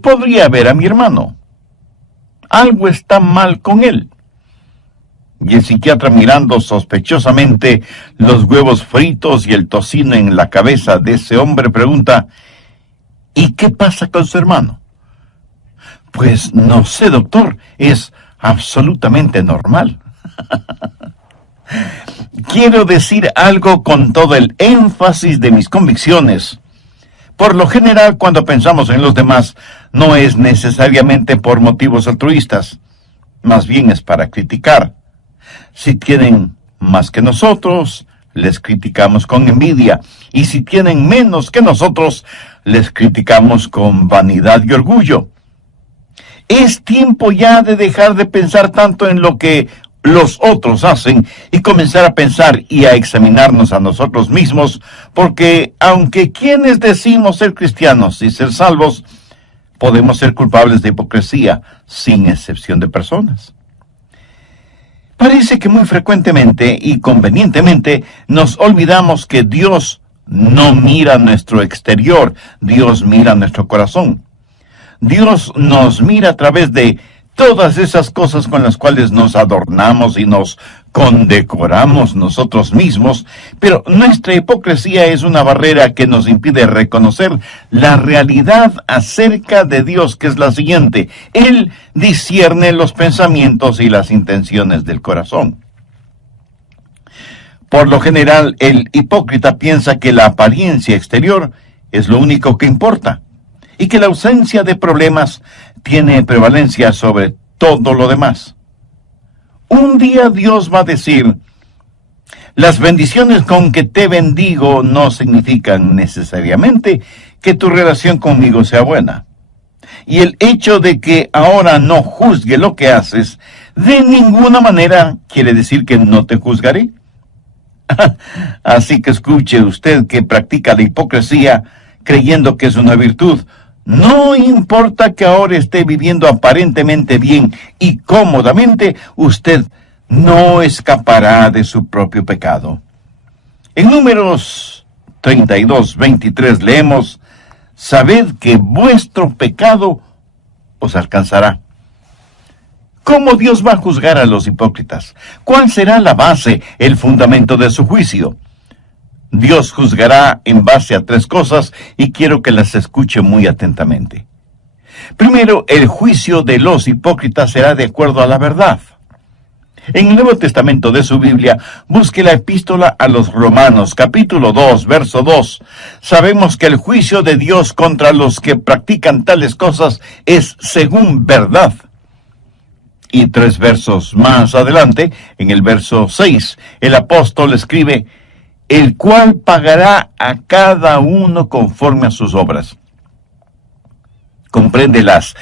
podría ver a mi hermano. Algo está mal con él. Y el psiquiatra, mirando sospechosamente los huevos fritos y el tocino en la cabeza de ese hombre, pregunta: ¿y qué pasa con su hermano? Pues no sé, doctor, es absolutamente normal. Quiero decir algo con todo el énfasis de mis convicciones. Por lo general, cuando pensamos en los demás, no es necesariamente por motivos altruistas, más bien es para criticar. Si tienen más que nosotros, les criticamos con envidia, y si tienen menos que nosotros, les criticamos con vanidad y orgullo. Es tiempo ya de dejar de pensar tanto en lo que los otros hacen y comenzar a pensar y a examinarnos a nosotros mismos, porque aunque quienes decimos ser cristianos y ser salvos, podemos ser culpables de hipocresía, sin excepción de personas. Parece que muy frecuentemente y convenientemente nos olvidamos que Dios no mira nuestro exterior, Dios mira nuestro corazón. Dios nos mira a través de todas esas cosas con las cuales nos adornamos y nos condecoramos nosotros mismos, pero nuestra hipocresía es una barrera que nos impide reconocer la realidad acerca de Dios, que es la siguiente: Él discierne los pensamientos y las intenciones del corazón. Por lo general, el hipócrita piensa que la apariencia exterior es lo único que importa, y que la ausencia de problemas tiene prevalencia sobre todo lo demás. Un día Dios va a decir: las bendiciones con que te bendigo no significan necesariamente que tu relación conmigo sea buena. Y el hecho de que ahora no juzgue lo que haces, de ninguna manera quiere decir que no te juzgaré. Así que escuche usted que practica la hipocresía creyendo que es una virtud. No importa que ahora esté viviendo aparentemente bien y cómodamente, usted no escapará de su propio pecado. En Números 32:23 leemos: sabed que vuestro pecado os alcanzará. ¿Cómo Dios va a juzgar a los hipócritas? ¿Cuál será la base, el fundamento de su juicio? Dios juzgará en base a 3 cosas y quiero que las escuche muy atentamente. Primero, el juicio de los hipócritas será de acuerdo a la verdad. En el Nuevo Testamento de su Biblia, busque la epístola a los Romanos, capítulo 2, verso 2. Sabemos que el juicio de Dios contra los que practican tales cosas es según verdad. Y 3 versos más adelante, en el verso 6, el apóstol escribe: el cual pagará a cada uno conforme a sus obras. Comprende las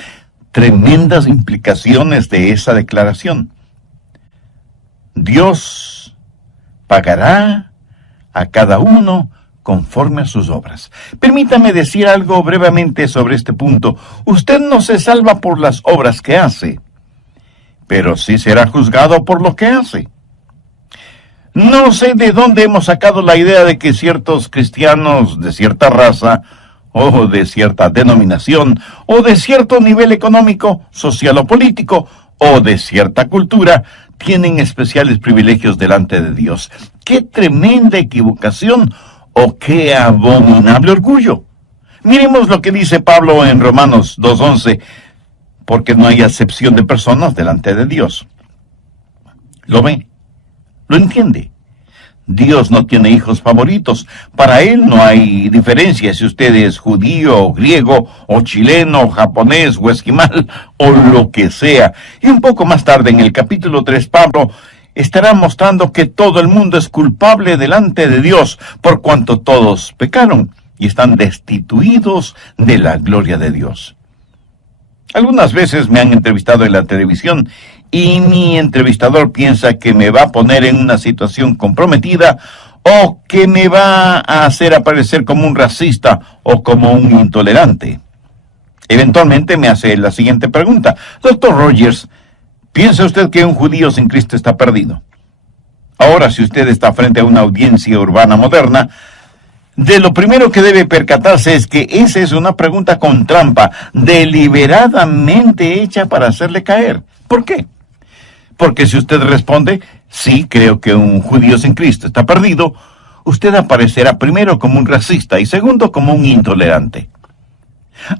tremendas implicaciones de esa declaración. Dios pagará a cada uno conforme a sus obras. Permítame decir algo brevemente sobre este punto. Usted no se salva por las obras que hace, pero sí será juzgado por lo que hace. No sé de dónde hemos sacado la idea de que ciertos cristianos de cierta raza, o de cierta denominación, o de cierto nivel económico, social o político, o de cierta cultura, tienen especiales privilegios delante de Dios. ¡Qué tremenda equivocación! ¡O qué abominable orgullo! Miremos lo que dice Pablo en Romanos 2:11, porque no hay acepción de personas delante de Dios. ¿Lo ve? ¿Lo entiende? Dios no tiene hijos favoritos. Para Él no hay diferencia si usted es judío, o griego, o chileno, o japonés, o esquimal, o lo que sea. Y un poco más tarde, en el capítulo 3, Pablo estará mostrando que todo el mundo es culpable delante de Dios, por cuanto todos pecaron y están destituidos de la gloria de Dios. Algunas veces me han entrevistado en la televisión y mi entrevistador piensa que me va a poner en una situación comprometida o que me va a hacer aparecer como un racista o como un intolerante. Eventualmente me hace la siguiente pregunta: Dr. Rogers, ¿piensa usted que un judío sin Cristo está perdido? Ahora, si usted está frente a una audiencia urbana moderna, De lo primero que debe percatarse es que esa es una pregunta con trampa, deliberadamente hecha para hacerle caer. ¿Por qué? Porque si usted responde, sí, creo que un judío sin Cristo está perdido, usted aparecerá primero como un racista y segundo como un intolerante.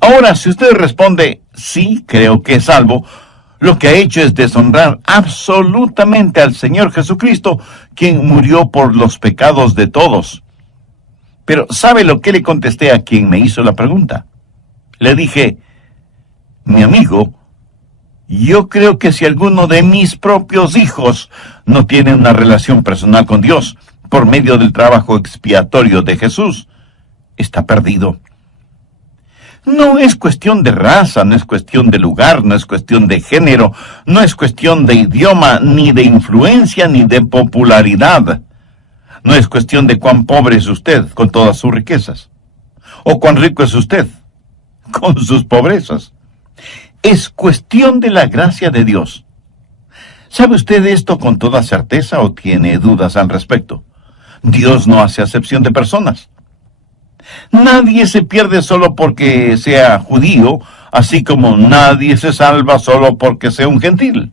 Ahora, si usted responde, sí, creo que es salvo, lo que ha hecho es deshonrar absolutamente al Señor Jesucristo, quien murió por los pecados de todos. Pero, ¿sabe lo que le contesté a quien me hizo la pregunta? Le dije, mi amigo, yo creo que si alguno de mis propios hijos no tiene una relación personal con Dios por medio del trabajo expiatorio de Jesús, está perdido. No es cuestión de raza, no es cuestión de lugar, no es cuestión de género, no es cuestión de idioma, ni de influencia, ni de popularidad. No es cuestión de cuán pobre es usted con todas sus riquezas, o cuán rico es usted con sus pobrezas. Es cuestión de la gracia de Dios. ¿Sabe usted esto con toda certeza o tiene dudas al respecto? Dios no hace acepción de personas. Nadie se pierde solo porque sea judío, así como nadie se salva solo porque sea un gentil.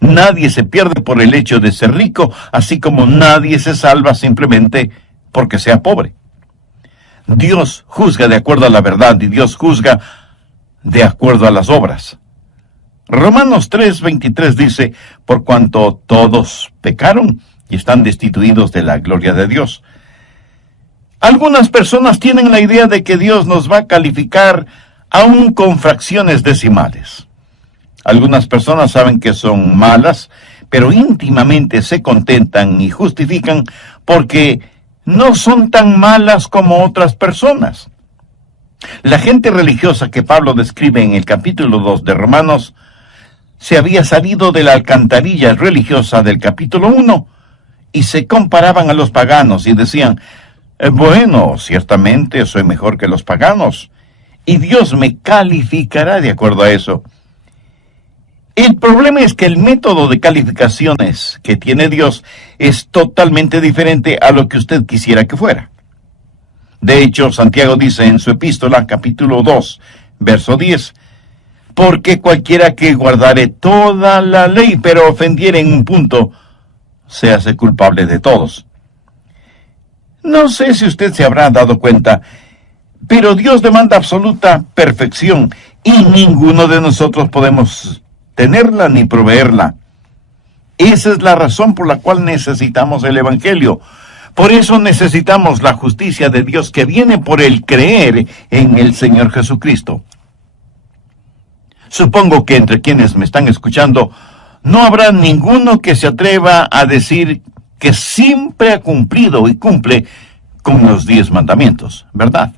Nadie se pierde por el hecho de ser rico, así como nadie se salva simplemente porque sea pobre. Dios juzga de acuerdo a la verdad y Dios juzga de acuerdo a las obras. Romanos 3:23 dice, por cuanto todos pecaron y están destituidos de la gloria de Dios. Algunas personas tienen la idea de que Dios nos va a calificar aún con fracciones decimales. Algunas personas saben que son malas, pero íntimamente se contentan y justifican porque no son tan malas como otras personas. La gente religiosa que Pablo describe en el capítulo 2 de Romanos se había salido de la alcantarilla religiosa del capítulo 1 y se comparaban a los paganos y decían, bueno, ciertamente soy mejor que los paganos, y Dios me calificará de acuerdo a eso. El problema es que el método de calificaciones que tiene Dios es totalmente diferente a lo que usted quisiera que fuera. De hecho, Santiago dice en su epístola, capítulo 2, verso 10, porque cualquiera que guardare toda la ley, pero ofendiere en un punto, se hace culpable de todos. No sé si usted se habrá dado cuenta, pero Dios demanda absoluta perfección y ninguno de nosotros podemos tenerla ni proveerla. Esa es la razón por la cual necesitamos el Evangelio. Por eso necesitamos la justicia de Dios que viene por el creer en el Señor Jesucristo. Supongo que entre quienes me están escuchando no habrá ninguno que se atreva a decir que siempre ha cumplido y cumple con los 10 mandamientos, ¿verdad?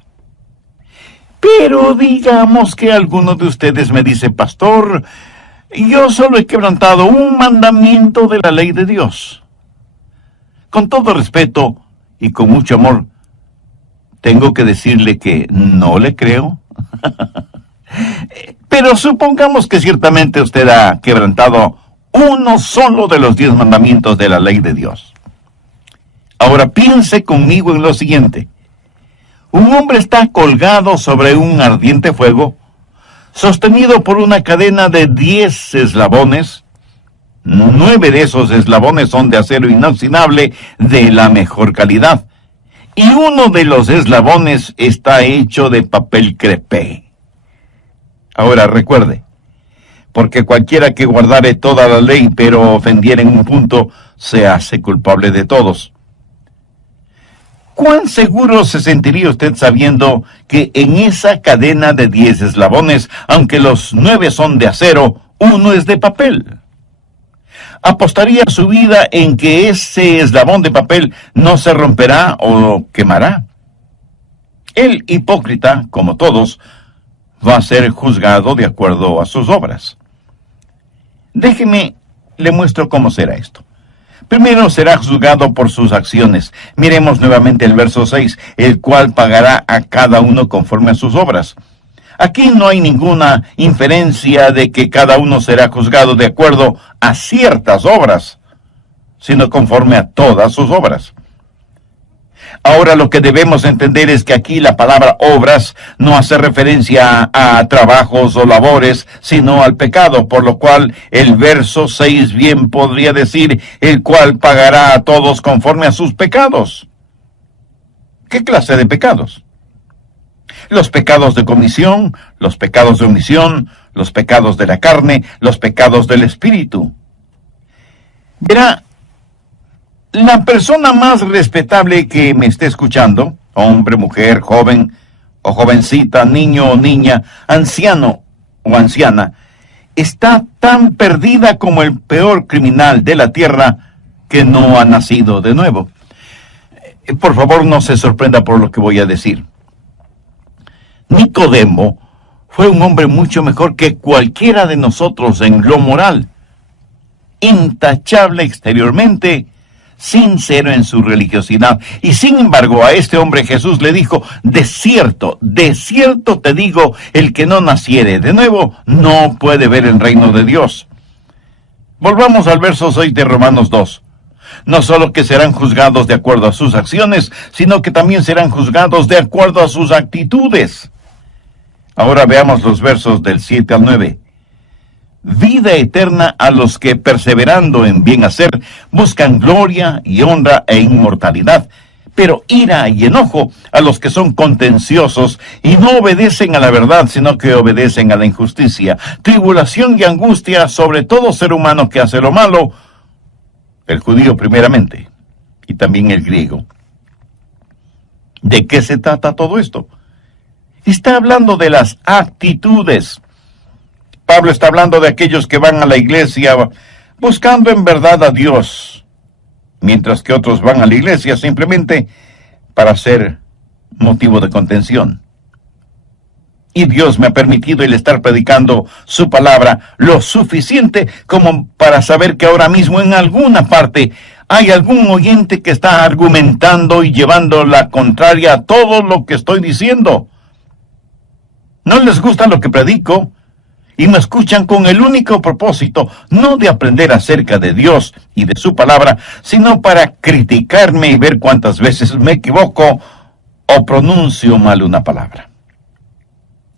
Pero digamos que alguno de ustedes me dice, pastor, yo solo he quebrantado un mandamiento de la ley de Dios. Con todo respeto y con mucho amor, tengo que decirle que no le creo. Pero supongamos que ciertamente usted ha quebrantado uno solo de los 10 mandamientos de la ley de Dios. Ahora piense conmigo en lo siguiente. Un hombre está colgado sobre un ardiente fuego, sostenido por una cadena de 10 eslabones. 9 de esos eslabones son de acero inoxidable de la mejor calidad. Y uno de los eslabones está hecho de papel crepé. Ahora recuerde, porque cualquiera que guardare toda la ley, pero ofendiere en un punto, se hace culpable de todos. ¿Cuán seguro se sentiría usted sabiendo que en esa cadena de 10 eslabones, aunque los 9 son de acero, uno es de papel? ¿Apostaría su vida en que ese eslabón de papel no se romperá o quemará? El hipócrita, como todos, va a ser juzgado de acuerdo a sus obras. Déjeme, le muestro cómo será esto. Primero será juzgado por sus acciones. Miremos nuevamente el verso 6, el cual pagará a cada uno conforme a sus obras. Aquí no hay ninguna inferencia de que cada uno será juzgado de acuerdo a ciertas obras, sino conforme a todas sus obras. Ahora lo que debemos entender es que aquí la palabra obras no hace referencia a trabajos o labores, sino al pecado, por lo cual el verso 6 bien podría decir, el cual pagará a todos conforme a sus pecados. ¿Qué clase de pecados? Los pecados de comisión, los pecados de omisión, los pecados de la carne, los pecados del espíritu. Verá, la persona más respetable que me esté escuchando, hombre, mujer, joven o jovencita, niño o niña, anciano o anciana, está tan perdida como el peor criminal de la tierra que no ha nacido de nuevo. Por favor, no se sorprenda por lo que voy a decir. Nicodemo fue un hombre mucho mejor que cualquiera de nosotros en lo moral, intachable exteriormente, sincero en su religiosidad. Y sin embargo, a este hombre Jesús le dijo, de cierto te digo, el que no naciere de nuevo, no puede ver el reino de Dios. Volvamos al verso 6 de Romanos 2. No solo que serán juzgados de acuerdo a sus acciones, sino que también serán juzgados de acuerdo a sus actitudes. Ahora veamos los versos del 7 al 9. Vida eterna a los que, perseverando en bien hacer, buscan gloria y honra e inmortalidad, pero ira y enojo a los que son contenciosos y no obedecen a la verdad, sino que obedecen a la injusticia, tribulación y angustia sobre todo ser humano que hace lo malo, el judío primeramente, y también el griego. ¿De qué se trata todo esto? Está hablando de las actitudes. Pablo está hablando de aquellos que van a la iglesia buscando en verdad a Dios, mientras que otros van a la iglesia simplemente para ser motivo de contención. Y Dios me ha permitido el estar predicando su palabra lo suficiente como para saber que ahora mismo en alguna parte hay algún oyente que está argumentando y llevando la contraria a todo lo que estoy diciendo. No les gusta lo que predico y me escuchan con el único propósito, no de aprender acerca de Dios y de su palabra, sino para criticarme y ver cuántas veces me equivoco o pronuncio mal una palabra.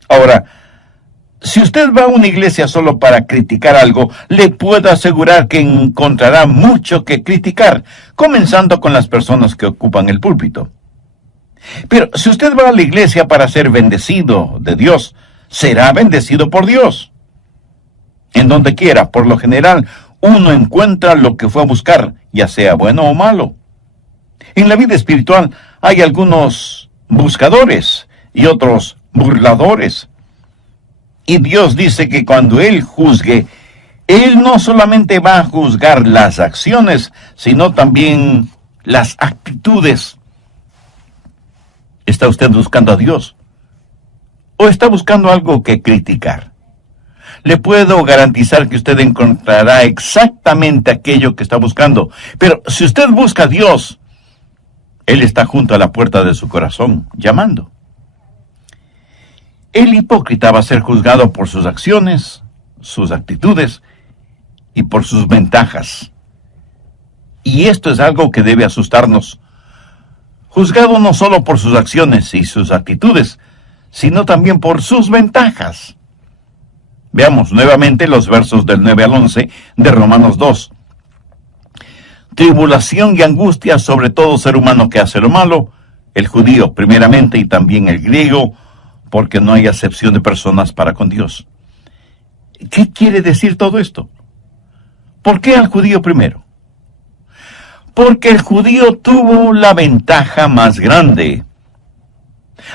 Ahora, si usted va a una iglesia solo para criticar algo, le puedo asegurar que encontrará mucho que criticar, comenzando con las personas que ocupan el púlpito. Pero si usted va a la iglesia para ser bendecido de Dios, será bendecido por Dios. En donde quiera, por lo general, uno encuentra lo que fue a buscar, ya sea bueno o malo. En la vida espiritual hay algunos buscadores y otros burladores. Y Dios dice que cuando Él juzgue, Él no solamente va a juzgar las acciones, sino también las actitudes. ¿Está usted buscando a Dios? ¿O está buscando algo que criticar? Le puedo garantizar que usted encontrará exactamente aquello que está buscando. Pero si usted busca a Dios, Él está junto a la puerta de su corazón, llamando. El hipócrita va a ser juzgado por sus acciones, sus actitudes y por sus ventajas. Y esto es algo que debe asustarnos. Juzgado no solo por sus acciones y sus actitudes, sino también por sus ventajas. Veamos nuevamente los versos del 9 al 11 de Romanos 2. Tribulación y angustia sobre todo ser humano que hace lo malo, el judío primeramente y también el griego, porque no hay acepción de personas para con Dios. ¿Qué quiere decir todo esto? ¿Por qué al judío primero? Porque el judío tuvo la ventaja más grande.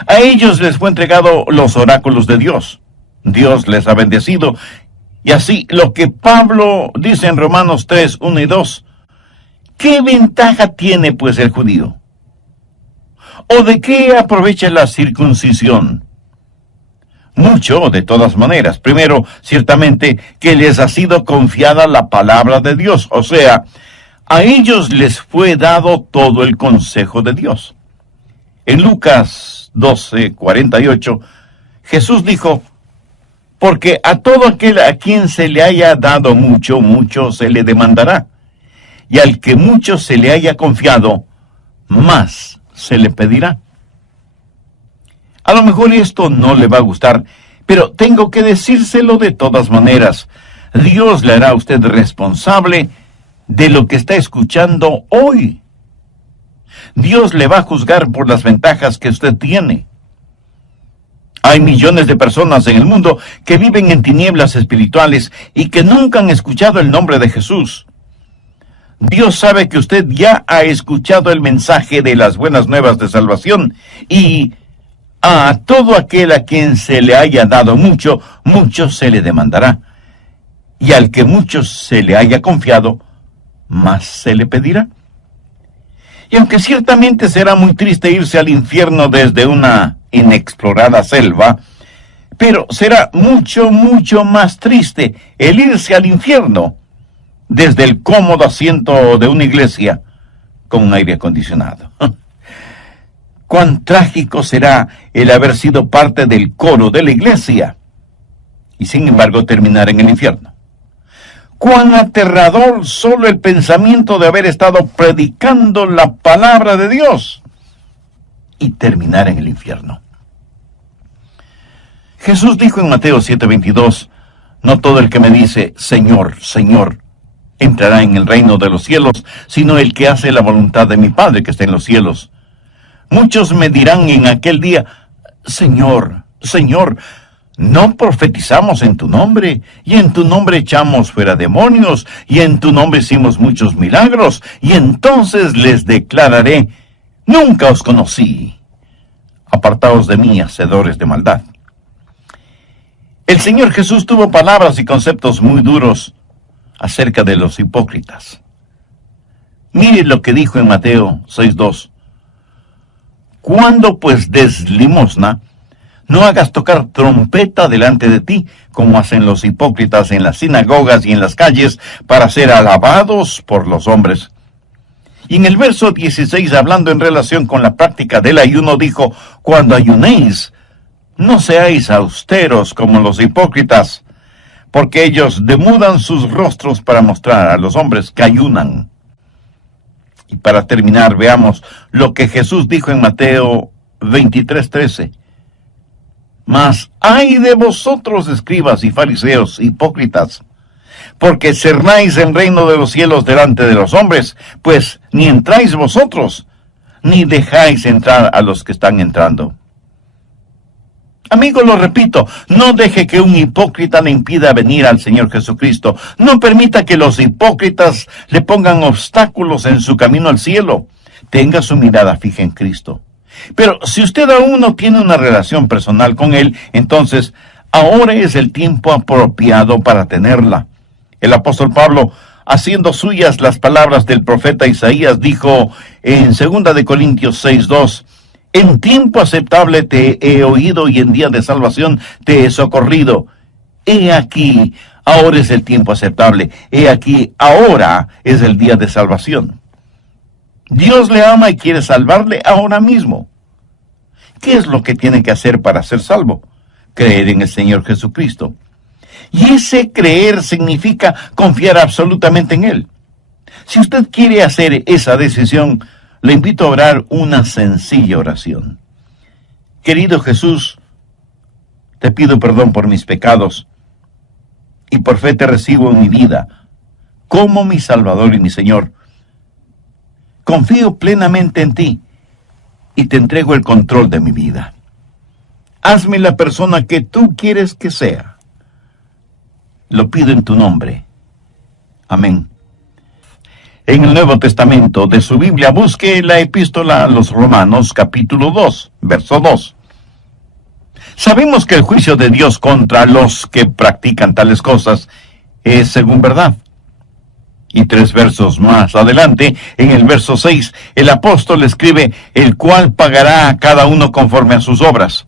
A ellos les fue entregado los oráculos de Dios. Dios les ha bendecido. Y así, lo que Pablo dice en Romanos 3, 1 y 2, ¿qué ventaja tiene pues el judío? ¿O de qué aprovecha la circuncisión? Mucho, de todas maneras. Primero, ciertamente, que les ha sido confiada la palabra de Dios. O sea, a ellos les fue dado todo el consejo de Dios. En Lucas 12, 48, Jesús dijo, porque a todo aquel a quien se le haya dado mucho, mucho se le demandará. Y al que mucho se le haya confiado, más se le pedirá. A lo mejor esto no le va a gustar, pero tengo que decírselo de todas maneras. Dios le hará a usted responsable de lo que está escuchando hoy. Dios le va a juzgar por las ventajas que usted tiene. Hay millones de personas en el mundo que viven en tinieblas espirituales y que nunca han escuchado el nombre de Jesús. Dios sabe que usted ya ha escuchado el mensaje de las buenas nuevas de salvación, y a todo aquel a quien se le haya dado mucho, mucho se le demandará. Y al que mucho se le haya confiado, más se le pedirá. Y aunque ciertamente será muy triste irse al infierno desde una inexplorada selva, pero será mucho, mucho más triste el irse al infierno desde el cómodo asiento de una iglesia con un aire acondicionado. Cuán trágico será el haber sido parte del coro de la iglesia y sin embargo terminar en el infierno. Cuán aterrador solo el pensamiento de haber estado predicando la palabra de Dios y terminar en el infierno. Jesús dijo en Mateo 7:22, no todo el que me dice, Señor, Señor, entrará en el reino de los cielos, sino el que hace la voluntad de mi Padre que está en los cielos. Muchos me dirán en aquel día, Señor, Señor, ¿no profetizamos en tu nombre? Y en tu nombre echamos fuera demonios, y en tu nombre hicimos muchos milagros. Y entonces les declararé, nunca os conocí. Apartaos de mí, hacedores de maldad. El Señor Jesús tuvo palabras y conceptos muy duros acerca de los hipócritas. Mire lo que dijo en Mateo 6:2. Cuando pues des limosna, no hagas tocar trompeta delante de ti, como hacen los hipócritas en las sinagogas y en las calles, para ser alabados por los hombres. Y en el verso 16, hablando en relación con la práctica del ayuno, dijo, cuando ayunéis, no seáis austeros como los hipócritas, porque ellos demudan sus rostros para mostrar a los hombres que ayunan. Y para terminar, veamos lo que Jesús dijo en Mateo 23:13. Mas ay de vosotros, escribas y fariseos, hipócritas, porque cerráis el reino de los cielos delante de los hombres, pues ni entráis vosotros, ni dejáis entrar a los que están entrando. Amigo, lo repito, no deje que un hipócrita le impida venir al Señor Jesucristo. No permita que los hipócritas le pongan obstáculos en su camino al cielo. Tenga su mirada fija en Cristo. Pero si usted aún no tiene una relación personal con Él, entonces ahora es el tiempo apropiado para tenerla. El apóstol Pablo, haciendo suyas las palabras del profeta Isaías, dijo en 2 de Corintios 6:2, en tiempo aceptable te he oído y en día de salvación te he socorrido. He aquí, ahora es el tiempo aceptable. He aquí, ahora es el día de salvación. Dios le ama y quiere salvarle ahora mismo. ¿Qué es lo que tiene que hacer para ser salvo? Creer en el Señor Jesucristo. Y ese creer significa confiar absolutamente en Él. Si usted quiere hacer esa decisión, le invito a orar una sencilla oración. Querido Jesús, te pido perdón por mis pecados y por fe te recibo en mi vida como mi Salvador y mi Señor. Confío plenamente en ti y te entrego el control de mi vida. Hazme la persona que tú quieres que sea. Lo pido en tu nombre. Amén. En el Nuevo Testamento de su Biblia, busque la epístola a los Romanos, capítulo 2, verso 2. Sabemos que el juicio de Dios contra los que practican tales cosas es según verdad. Y 3 versos más adelante, en el verso 6, el apóstol escribe, el cual pagará a cada uno conforme a sus obras.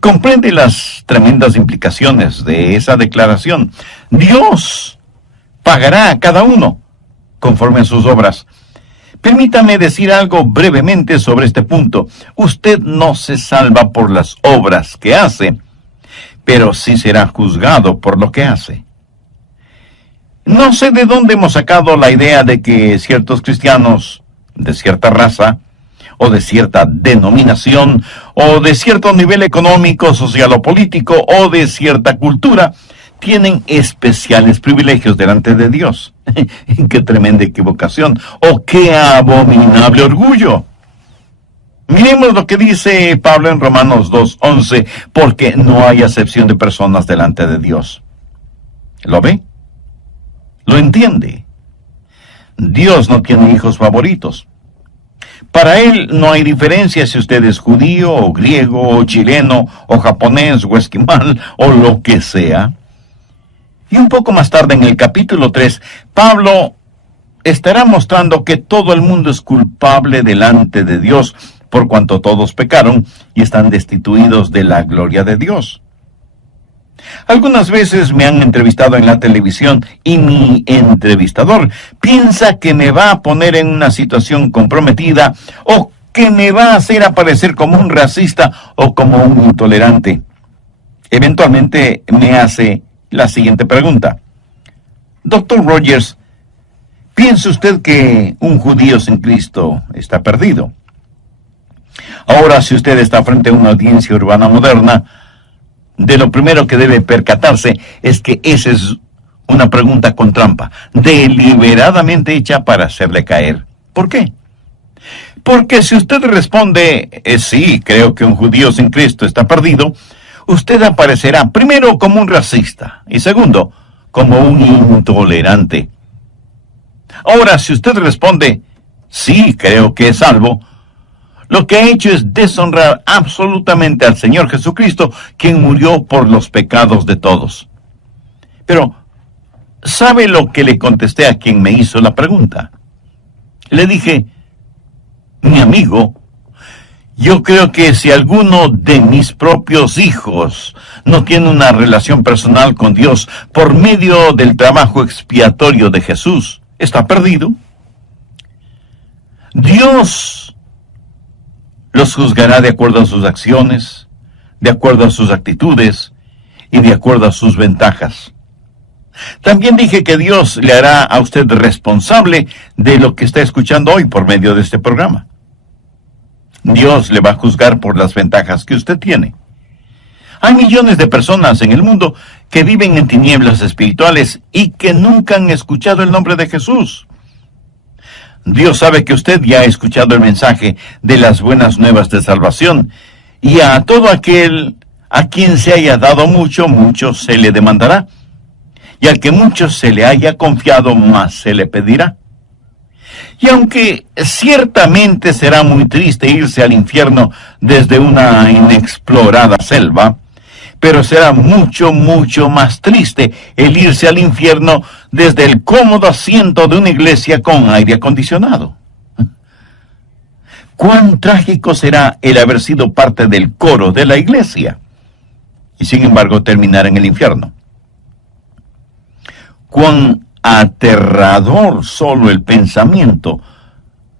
Comprende las tremendas implicaciones de esa declaración. Dios pagará a cada uno conforme a sus obras. Permítame decir algo brevemente sobre este punto. Usted no se salva por las obras que hace, pero sí será juzgado por lo que hace. No sé de dónde hemos sacado la idea de que ciertos cristianos de cierta raza o de cierta denominación, o de cierto nivel económico, social o político, o de cierta cultura, tienen especiales privilegios delante de Dios. ¡Qué tremenda equivocación! ¡Oh, qué abominable orgullo! Miremos lo que dice Pablo en Romanos 2:11, porque no hay acepción de personas delante de Dios. ¿Lo ve? ¿Lo entiende? Dios no tiene hijos favoritos. Para Él no hay diferencia si usted es judío, o griego, o chileno, o japonés, o esquimal, o lo que sea. Y un poco más tarde, en el capítulo 3, Pablo estará mostrando que todo el mundo es culpable delante de Dios, por cuanto todos pecaron y están destituidos de la gloria de Dios. Algunas veces me han entrevistado en la televisión y mi entrevistador piensa que me va a poner en una situación comprometida o que me va a hacer aparecer como un racista o como un intolerante. Eventualmente me hace la siguiente pregunta: Dr. Rogers, ¿piensa usted que un judío sin Cristo está perdido? Ahora, si usted está frente a una audiencia urbana moderna, de lo primero que debe percatarse es que esa es una pregunta con trampa, deliberadamente hecha para hacerle caer. ¿Por qué? Porque si usted responde, sí, creo que un judío sin Cristo está perdido, usted aparecerá primero como un racista y segundo, como un intolerante. Ahora, si usted responde, sí, creo que es salvo, lo que ha hecho es deshonrar absolutamente al Señor Jesucristo, quien murió por los pecados de todos. Pero, ¿sabe lo que le contesté a quien me hizo la pregunta? Le dije, mi amigo, yo creo que si alguno de mis propios hijos no tiene una relación personal con Dios por medio del trabajo expiatorio de Jesús, está perdido. Dios los juzgará de acuerdo a sus acciones, de acuerdo a sus actitudes y de acuerdo a sus ventajas. También dije que Dios le hará a usted responsable de lo que está escuchando hoy por medio de este programa. Dios le va a juzgar por las ventajas que usted tiene. Hay millones de personas en el mundo que viven en tinieblas espirituales y que nunca han escuchado el nombre de Jesús. Dios sabe que usted ya ha escuchado el mensaje de las buenas nuevas de salvación, y a todo aquel a quien se haya dado mucho, mucho se le demandará, y al que mucho se le haya confiado, más se le pedirá. Y aunque ciertamente será muy triste irse al infierno desde una inexplorada selva, pero será mucho, mucho más triste el irse al infierno desde el cómodo asiento de una iglesia con aire acondicionado. Cuán trágico será el haber sido parte del coro de la iglesia y sin embargo terminar en el infierno. Cuán aterrador solo el pensamiento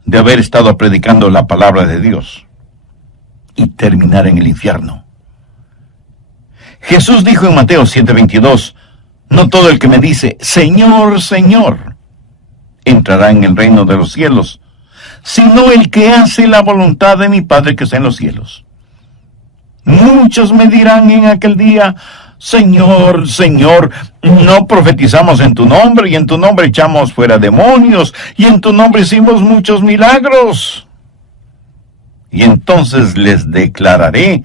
de haber estado predicando la palabra de Dios y terminar en el infierno. Jesús dijo en Mateo 7:22, no todo el que me dice, Señor, Señor, entrará en el reino de los cielos, sino el que hace la voluntad de mi Padre que está en los cielos. Muchos me dirán en aquel día, Señor, Señor, no profetizamos en tu nombre, y en tu nombre echamos fuera demonios, y en tu nombre hicimos muchos milagros. Y entonces les declararé,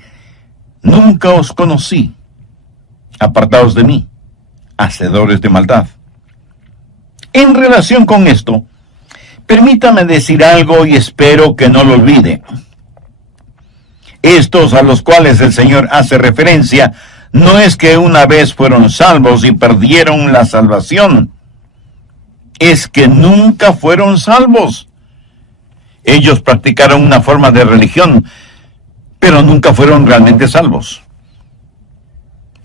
nunca os conocí. Apartaos de mí, hacedores de maldad. En relación con esto, permítame decir algo y espero que no lo olvide. Estos a los cuales el Señor hace referencia, no es que una vez fueron salvos y perdieron la salvación, es que nunca fueron salvos. Ellos practicaron una forma de religión, pero nunca fueron realmente salvos.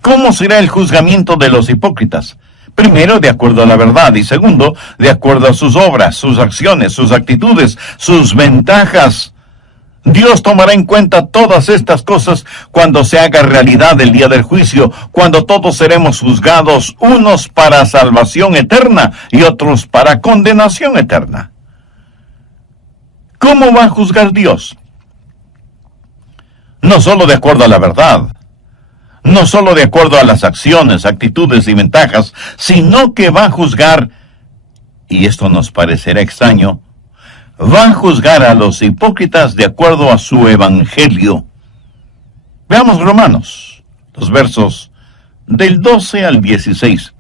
¿Cómo será el juzgamiento de los hipócritas? Primero, de acuerdo a la verdad, y segundo, de acuerdo a sus obras, sus acciones, sus actitudes, sus ventajas. Dios tomará en cuenta todas estas cosas cuando se haga realidad el día del juicio, cuando todos seremos juzgados, unos para salvación eterna y otros para condenación eterna. ¿Cómo va a juzgar Dios? No solo de acuerdo a la verdad, no solo de acuerdo a las acciones, actitudes y ventajas, sino que va a juzgar, y esto nos parecerá extraño, va a juzgar a los hipócritas de acuerdo a su evangelio. Veamos Romanos, los versos del 12 al 16.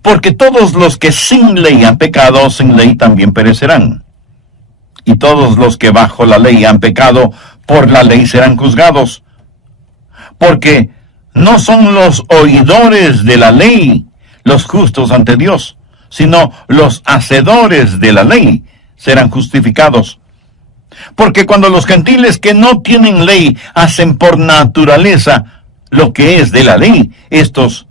Porque todos los que sin ley han pecado, sin ley también perecerán. Y todos los que bajo la ley han pecado, por la ley serán juzgados. Porque no son los oidores de la ley los justos ante Dios, sino los hacedores de la ley serán justificados. Porque cuando los gentiles que no tienen ley hacen por naturaleza lo que es de la ley, estos,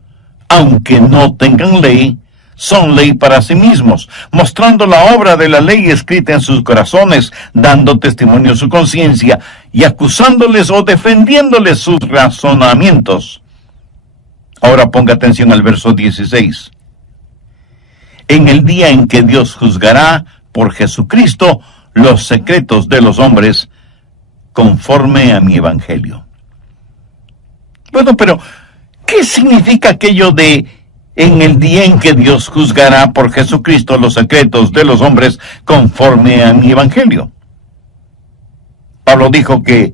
aunque no tengan ley, son ley para sí mismos, mostrando la obra de la ley escrita en sus corazones, dando testimonio a su conciencia y acusándoles o defendiéndoles sus razonamientos. Ahora ponga atención al verso 16. En el día en que Dios juzgará por Jesucristo los secretos de los hombres, conforme a mi evangelio. Bueno, pero ¿qué significa aquello de en el día en que Dios juzgará por Jesucristo los secretos de los hombres conforme a mi evangelio? Pablo dijo que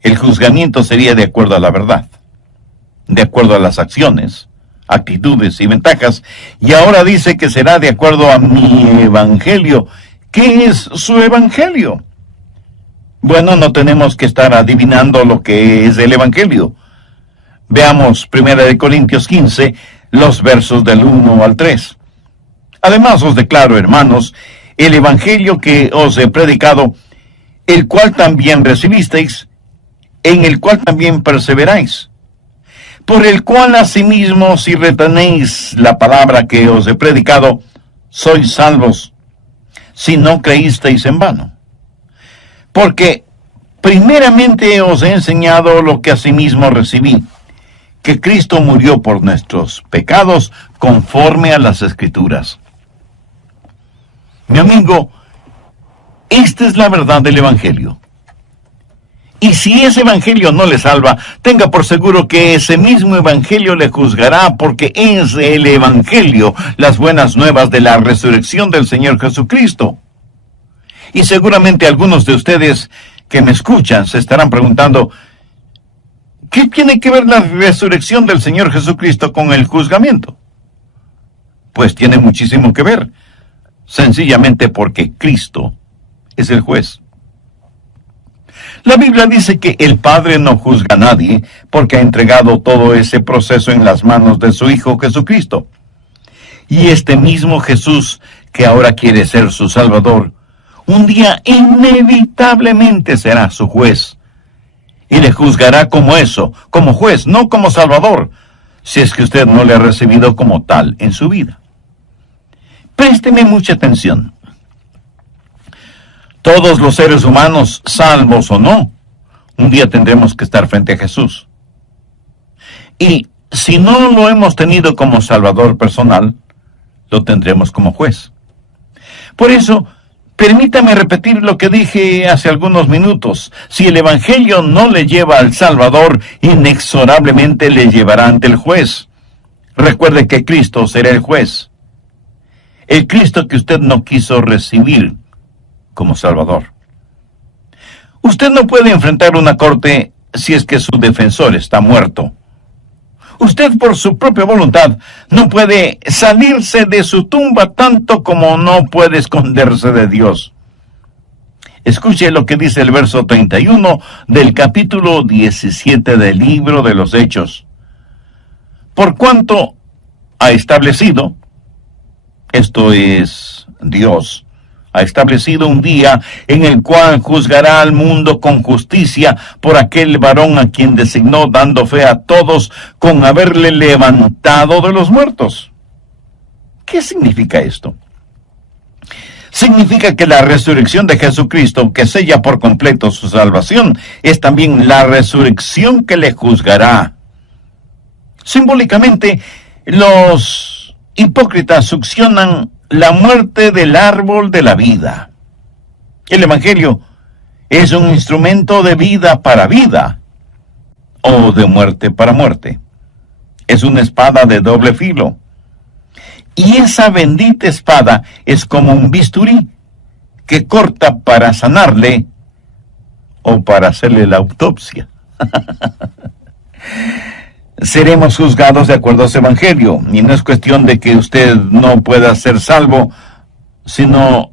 el juzgamiento sería de acuerdo a la verdad, de acuerdo a las acciones, actitudes y ventajas, y ahora dice que será de acuerdo a mi evangelio. ¿Qué es su evangelio? Bueno, no tenemos que estar adivinando lo que es el evangelio. Veamos 1 Corintios 15, los versos del 1 al 3. Además os declaro, hermanos, el evangelio que os he predicado, el cual también recibisteis, en el cual también perseveráis, por el cual asimismo, si retenéis la palabra que os he predicado, sois salvos, si no creísteis en vano. Porque primeramente os he enseñado lo que asimismo recibí, que Cristo murió por nuestros pecados conforme a las Escrituras. Mi amigo, esta es la verdad del Evangelio. Y si ese Evangelio no le salva, tenga por seguro que ese mismo Evangelio le juzgará, porque es el Evangelio, las buenas nuevas de la resurrección del Señor Jesucristo. Y seguramente algunos de ustedes que me escuchan se estarán preguntando, ¿qué tiene que ver la resurrección del Señor Jesucristo con el juzgamiento? Pues tiene muchísimo que ver, sencillamente porque Cristo es el juez. La Biblia dice que el Padre no juzga a nadie porque ha entregado todo ese proceso en las manos de su Hijo Jesucristo. Y este mismo Jesús, que ahora quiere ser su Salvador, un día inevitablemente será su juez. Y le juzgará como eso, como juez, no como Salvador, si es que usted no le ha recibido como tal en su vida. Présteme mucha atención. Todos los seres humanos, salvos o no, un día tendremos que estar frente a Jesús. Y si no lo hemos tenido como Salvador personal, lo tendremos como juez. Por eso, permítame repetir lo que dije hace algunos minutos. Si el Evangelio no le lleva al Salvador, inexorablemente le llevará ante el juez. Recuerde que Cristo será el juez. El Cristo que usted no quiso recibir como Salvador. Usted no puede enfrentar una corte si es que su defensor está muerto. Usted por su propia voluntad no puede salirse de su tumba tanto como no puede esconderse de Dios. Escuche lo que dice el verso 31 del capítulo 17 del libro de los Hechos. Por cuanto ha establecido, esto es Dios, ha establecido un día en el cual juzgará al mundo con justicia por aquel varón a quien designó, dando fe a todos con haberle levantado de los muertos. ¿Qué significa esto? Significa que la resurrección de Jesucristo, que sella por completo su salvación, es también la resurrección que le juzgará. Simbólicamente, los hipócritas succionan la muerte del árbol de la vida. El Evangelio es un instrumento de vida para vida o de muerte para muerte. Es una espada de doble filo. Y esa bendita espada es como un bisturí que corta para sanarle o para hacerle la autopsia. Seremos juzgados de acuerdo a ese Evangelio, y no es cuestión de que usted no pueda ser salvo, sino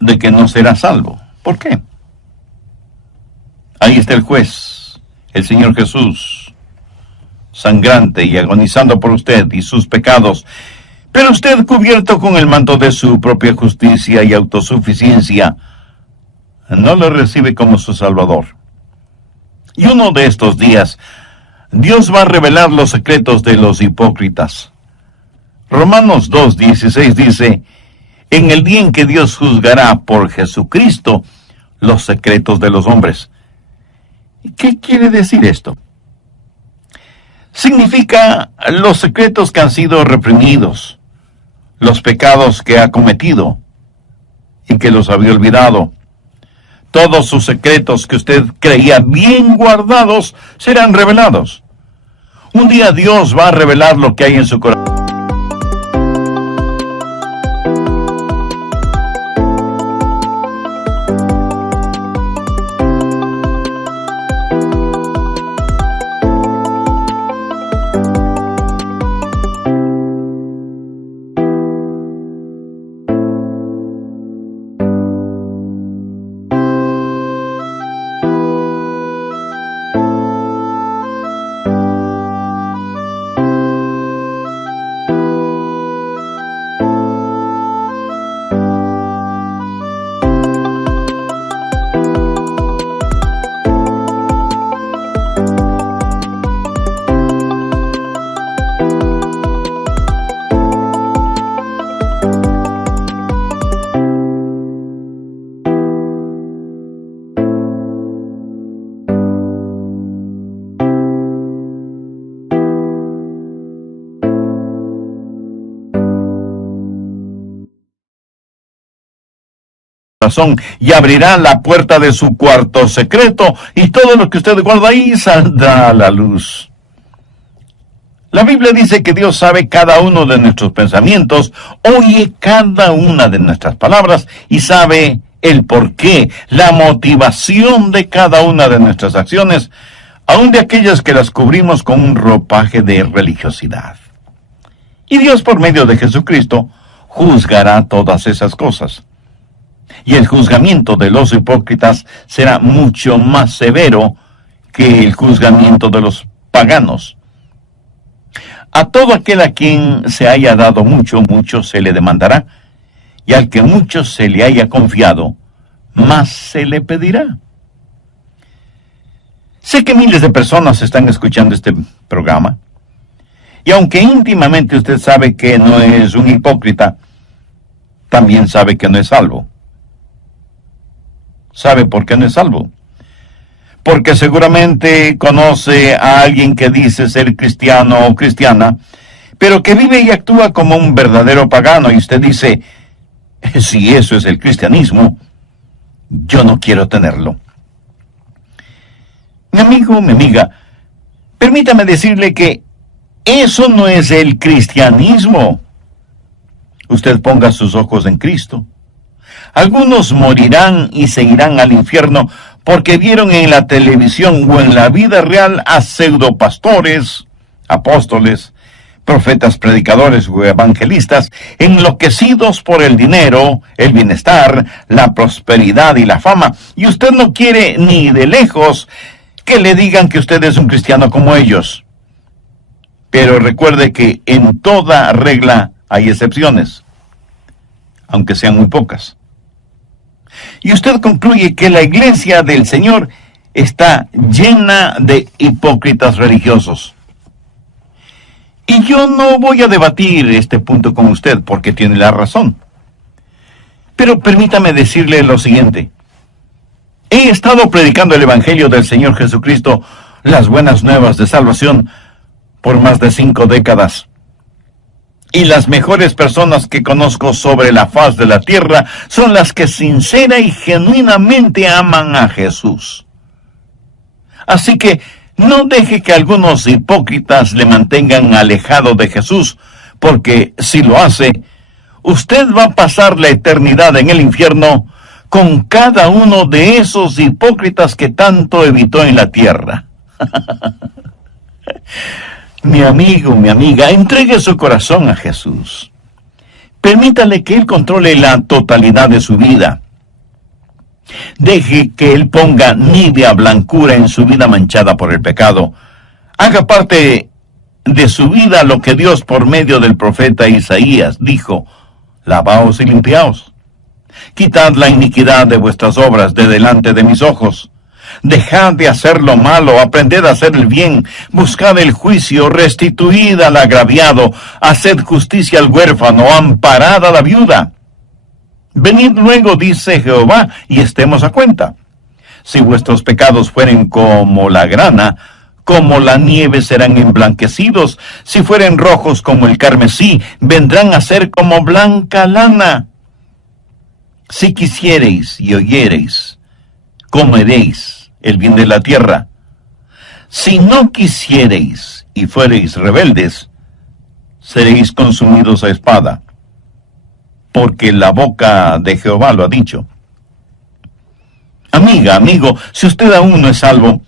de que no será salvo. ¿Por qué? Ahí está el juez, el Señor Jesús, sangrante y agonizando por usted y sus pecados, pero usted, cubierto con el manto de su propia justicia y autosuficiencia, no lo recibe como su Salvador. Y uno de estos días, Dios va a revelar los secretos de los hipócritas. Romanos 2:16 dice: en el día en que Dios juzgará por Jesucristo los secretos de los hombres. ¿Qué quiere decir esto? Significa los secretos que han sido reprimidos, los pecados que ha cometido y que los había olvidado. Todos sus secretos que usted creía bien guardados serán revelados. Un día Dios va a revelar lo que hay en su corazón. Y abrirá la puerta de su cuarto secreto, y todo lo que usted guarda ahí saldrá a la luz. La Biblia dice que Dios sabe cada uno de nuestros pensamientos, oye cada una de nuestras palabras y sabe el porqué, la motivación de cada una de nuestras acciones, aun de aquellas que las cubrimos con un ropaje de religiosidad. Y Dios, por medio de Jesucristo, juzgará todas esas cosas. Y el juzgamiento de los hipócritas será mucho más severo que el juzgamiento de los paganos. A todo aquel a quien se haya dado mucho, mucho se le demandará, y al que mucho se le haya confiado, más se le pedirá. Sé que miles de personas están escuchando este programa, y aunque íntimamente usted sabe que no es un hipócrita, también sabe que no es salvo. ¿Sabe por qué no es salvo? Porque seguramente conoce a alguien que dice ser cristiano o cristiana, pero que vive y actúa como un verdadero pagano, y usted dice: si eso es el cristianismo, yo no quiero tenerlo. Mi amigo, mi amiga, permítame decirle que eso no es el cristianismo. Usted ponga sus ojos en Cristo. Algunos morirán y se irán al infierno porque vieron en la televisión o en la vida real a pseudopastores, apóstoles, profetas, predicadores o evangelistas enloquecidos por el dinero, el bienestar, la prosperidad y la fama. Y usted no quiere ni de lejos que le digan que usted es un cristiano como ellos. Pero recuerde que en toda regla hay excepciones, aunque sean muy pocas. Y usted concluye que la iglesia del Señor está llena de hipócritas religiosos. Y yo no voy a debatir este punto con usted porque tiene la razón. Pero permítame decirle lo siguiente. He estado predicando el Evangelio del Señor Jesucristo, las buenas nuevas de salvación, por más de 5 décadas. Y las mejores personas que conozco sobre la faz de la tierra son las que sincera y genuinamente aman a Jesús. Así que no deje que algunos hipócritas le mantengan alejado de Jesús, porque si lo hace, usted va a pasar la eternidad en el infierno con cada uno de esos hipócritas que tanto evitó en la tierra. Mi amigo, mi amiga, entregue su corazón a Jesús. Permítale que Él controle la totalidad de su vida. Deje que Él ponga nívea blancura en su vida manchada por el pecado. Haga parte de su vida lo que Dios por medio del profeta Isaías dijo: lavaos y limpiaos. Quitad la iniquidad de vuestras obras de delante de mis ojos. Dejad de hacer lo malo, aprended a hacer el bien, buscad el juicio, restituid al agraviado, haced justicia al huérfano, amparad a la viuda. Venid luego, dice Jehová, y estemos a cuenta. Si vuestros pecados fueren como la grana, como la nieve serán emblanquecidos. Si fueren rojos como el carmesí, vendrán a ser como blanca lana. Si quisiereis y oyereis, comeréis el bien de la tierra. Si no quisiereis y fuereis rebeldes, seréis consumidos a espada, porque la boca de Jehová lo ha dicho. Amiga, amigo, si usted aún no es salvo,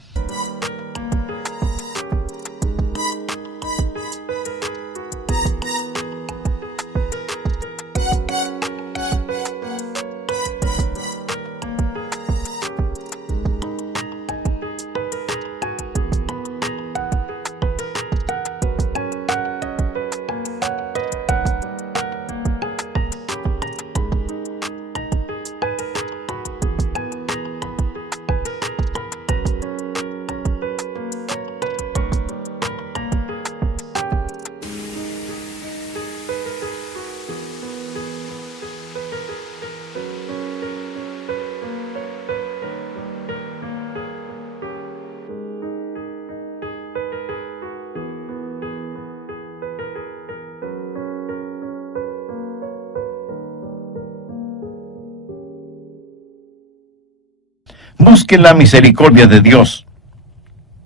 busque la misericordia de Dios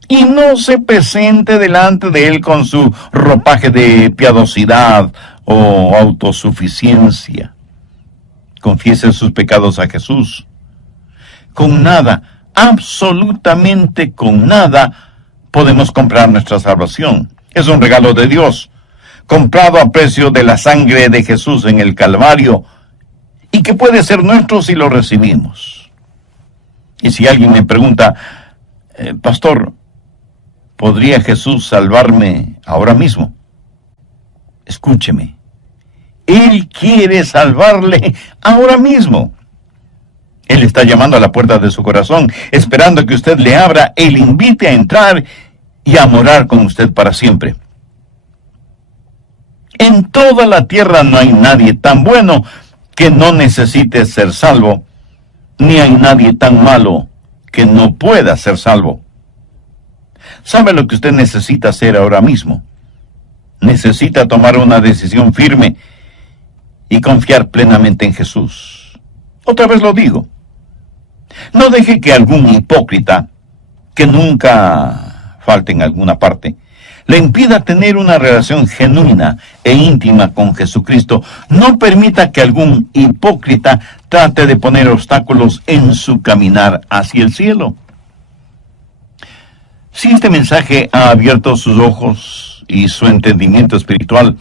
y no se presente delante de Él con su ropaje de piadosidad o autosuficiencia. Confiese sus pecados a Jesús. Con nada, absolutamente con nada, podemos comprar nuestra salvación. Es un regalo de Dios, comprado a precio de la sangre de Jesús en el Calvario, y que puede ser nuestro si lo recibimos. Y si alguien me pregunta, pastor, ¿podría Jesús salvarme ahora mismo? Escúcheme, Él quiere salvarle ahora mismo. Él está llamando a la puerta de su corazón, esperando que usted le abra y le invite a entrar y a morar con usted para siempre. En toda la tierra no hay nadie tan bueno que no necesite ser salvo, ni hay nadie tan malo que no pueda ser salvo. ¿Sabe lo que usted necesita hacer ahora mismo? Necesita tomar una decisión firme y confiar plenamente en Jesús. Otra vez lo digo. No deje que algún hipócrita, que nunca falte en alguna parte, le impida tener una relación genuina e íntima con Jesucristo. No permita que algún hipócrita trate de poner obstáculos en su caminar hacia el cielo. Si este mensaje ha abierto sus ojos y su entendimiento espiritual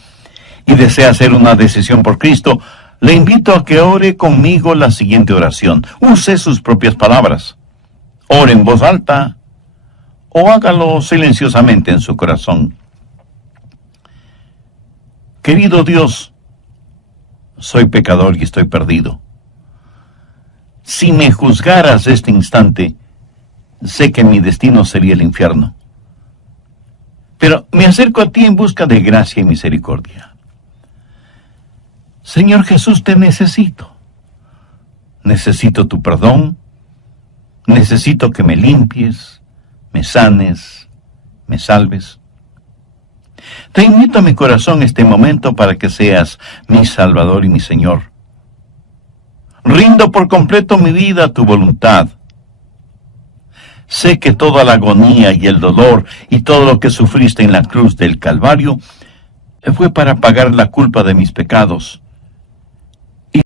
y desea hacer una decisión por Cristo, le invito a que ore conmigo la siguiente oración. Use sus propias palabras. Ore en voz alta o hágalo silenciosamente en su corazón. Querido Dios, soy pecador y estoy perdido. Si me juzgaras este instante, sé que mi destino sería el infierno. Pero me acerco a ti en busca de gracia y misericordia. Señor Jesús, te necesito. Necesito tu perdón. Necesito que me limpies, me sanes, me salves. Te invito a mi corazón este momento para que seas mi Salvador y mi Señor. Rindo por completo mi vida a tu voluntad. Sé que toda la agonía y el dolor y todo lo que sufriste en la cruz del Calvario fue para pagar la culpa de mis pecados.